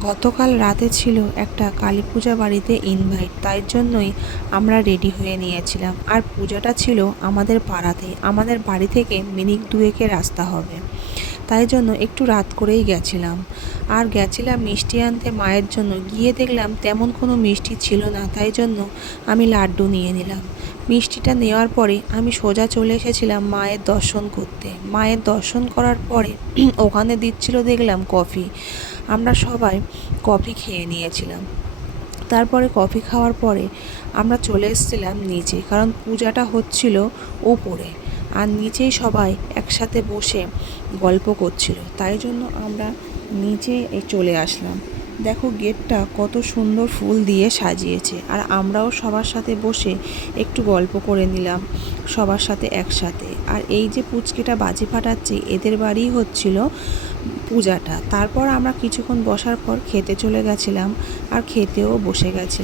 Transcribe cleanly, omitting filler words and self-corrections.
গতকাল রাতে ছিল একটা কালী পূজা বাড়িতে ইনভাইট, তাই জন্যই আমরা রেডি হয়ে নিয়েছিলাম। আর পূজাটা ছিল আমাদের পাড়াতে, আমাদের বাড়ি থেকে মিনিট 2-এর রাস্তা হবে। তাই জন্য একটু রাত করেই গেছিলাম। আর গেছিলাম মিষ্টি আনতে মায়ের জন্য। গিয়ে দেখলাম তেমন কোনো মিষ্টি ছিল না, তাই জন্য আমি লাড্ডু নিয়ে নিলাম। মিষ্টিটা নেওয়ার পরে আমি সোজা চলে এসেছিলাম মায়ের দর্শন করতে। মায়ের দর্শন করার পরে ওখানে দিচ্ছিল দেখলাম কফি। আমরা সবাই কফি খেয়ে নিয়েছিলাম। তারপরে কফি খাওয়ার পরে আমরা চলে এসেছিলাম নিচে, কারণ পূজাটা হচ্ছিল ওপরে আর নিচেই সবাই একসাথে বসে গল্প করছিল, তাই জন্য আমরা নিচে চলে আসলাম। দেখো গেটটা কত সুন্দর ফুল দিয়ে সাজিয়েছে, আর আমরাও সবার সাথে বসে একটু গল্প করে নিলাম সবার সাথে একসাথে। আর এই যে পুচকিটা বাজি ফাটাচ্ছে, এদের বাড়িই হচ্ছিল পূজাটা। তারপর আমরা কিছুক্ষণ বসার পর খেতে চলে গেছিলাম আর খেতেও বসে গেছিলাম।